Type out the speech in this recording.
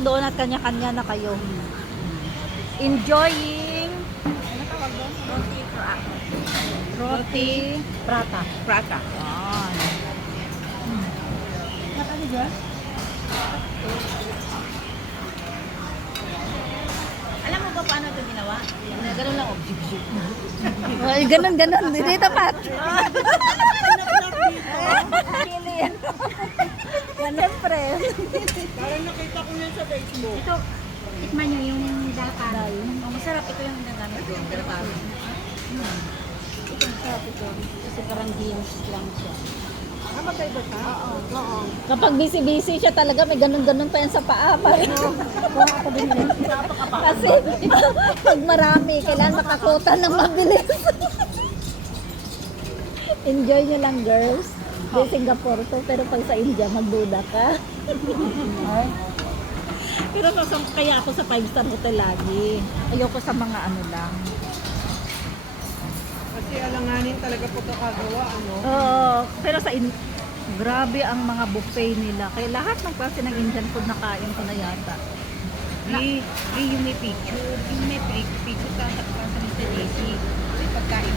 lang doon at kanya-kanya na kayo. Enjoying ano tawag doon? Roti prata. Prata. Yan. Alam mo ba paano ito ginawa? Ganun lang, object. Ay, ganun. Dito pat. Siyempre. Parang nakita ko yan sa Facebook. Ito, tikman nyo yung dalapalo. Oh, masarap ito yung nagamit ko, yung dalapalo. Ito masarap ito. Kasi parang beans lang siya. Magkaiba ka? Oo. Kapag busy siya talaga, may ganun-ganun pa yan sa paa. Kasi pag marami, kailangan makakutan ng mabilis. Enjoy nyo lang, girls. Di Singapore to, pero pag sa India, magduda ka. Pero kaya ako sa 5-star hotel lagi. Ayoko sa mga ano lang. Kasi alanganin talaga po ito kagawa, ano? Oo, pero grabe ang mga buffet nila. Kaya lahat ng klase ng Indian food na kain ko na yata. Yung may picture, yung may picture sa Mr. Daisy. Pagkain